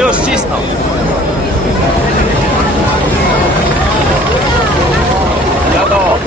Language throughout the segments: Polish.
Już cisnął. Jadą.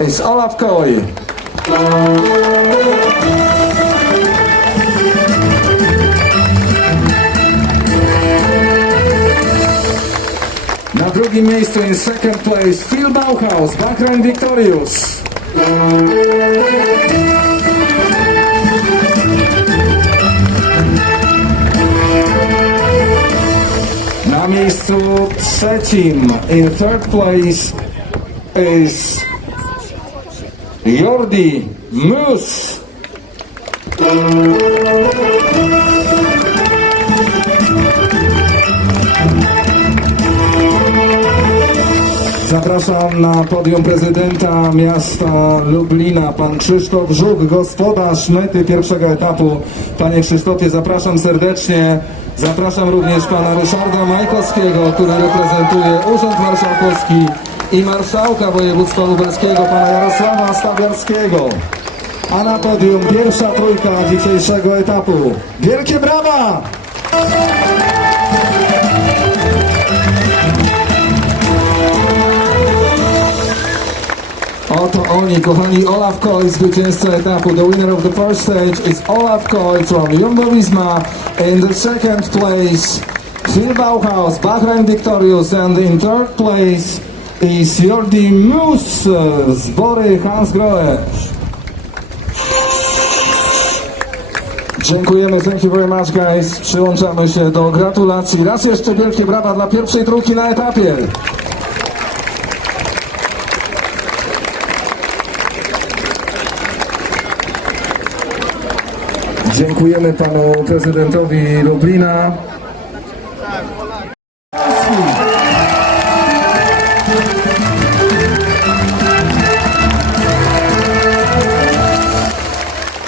It's Olaf Koy. Na drugim miejscu in second place Phil Bauhaus, Bahrain Victorious. Na miejscu trzecim in third place is Jordi Mus. Zapraszam na podium prezydenta miasta Lublina, pan Krzysztof Żuk, gospodarz mety pierwszego etapu. Panie Krzysztofie, zapraszam serdecznie. Zapraszam również pana Ryszarda Majkowskiego, który reprezentuje Urząd Marszałkowski i marszałka województwa lubelskiego, pana Jarosława Stawiarskiego. A na podium pierwsza trójka dzisiejszego etapu. Wielkie brawa! Oto oni, kochani, Olaf Koy, zwycięzca etapu. The winner of the first stage is Olaf Koy from Jumbo-Visma. In the second place, Phil Bauhaus, Bahrain Victorious. And in third place is Jordi Mus, zbory Hans Grohe. Dziękujemy, thank you very much guys. Przyłączamy się do gratulacji. Raz jeszcze wielkie brawa dla pierwszej trójki na etapie. Dziękujemy panu prezydentowi Lublina.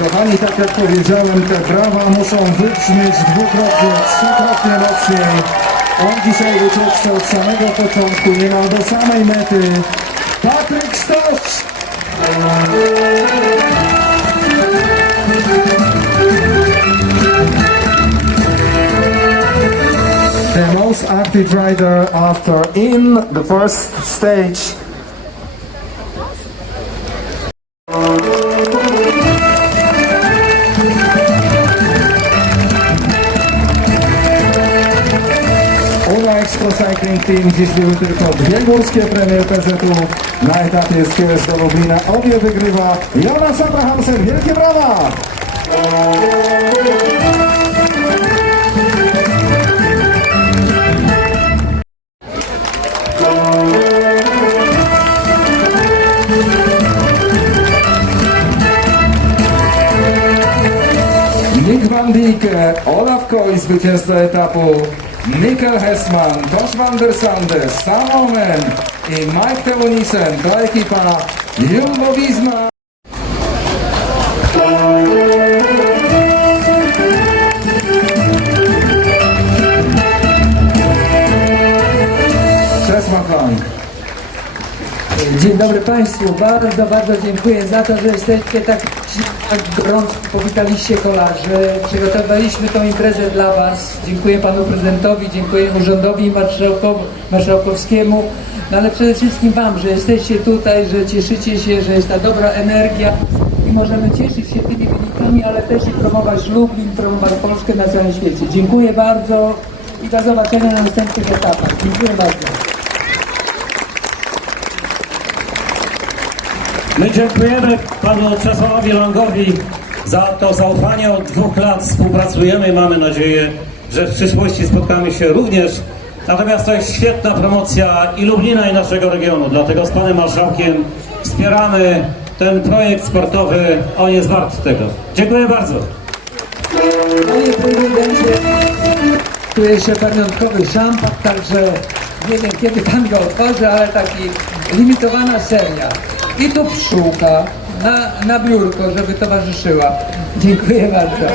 Kochani, tak jak powiedziałem, te brawa muszą wybrzmieć dwukrotnie, trzykrotnie mocniej. On dzisiaj wycieczce od samego początku, niemal do samej mety. Patryk Stosz! the most active rider after in the first stage. Team, dziś były tylko dwie górskie premie PZU na etapie z Kieles do Lublina. Obie wygrywa Jonas Abrahamsen. Wielkie brawa! Nick van Dijk, Olaf Koy, zwycięzca etapu, Mikkel Hessman, Tosh van der Sande, Sam Omen i Mike Tewonisen. To ekipa Jumbo-Visma. Cześć dobry Państwu. Bardzo, bardzo dziękuję za to, że jesteście tak, tak gorąco powitaliście kolarzy. Przygotowaliśmy tą imprezę dla Was. Dziękuję Panu Prezydentowi, dziękuję Urzędowi Marszałkow, Marszałkowskiemu, no ale przede wszystkim Wam, że jesteście tutaj, że cieszycie się, że jest ta dobra energia i możemy cieszyć się tymi wynikami, ale też i promować Lublin, promować Polskę na całym świecie. Dziękuję bardzo i do zobaczenia na następnych etapach. Dziękuję bardzo. My dziękujemy panu Czesławowi Langowi za to zaufanie. Od dwóch lat współpracujemy mamy nadzieję, że w przyszłości spotkamy się również. Natomiast to jest świetna promocja i Lublina i naszego regionu. Dlatego z panem marszałkiem wspieramy ten projekt sportowy. On jest wart tego. Dziękuję bardzo. Panie prezydencie, tu jeszcze pamiątkowy szampan, także nie wiem kiedy pan go otworzy, ale taki limitowana seria. I tu pszczółka na, na biurko, żeby towarzyszyła. Dziękuję bardzo.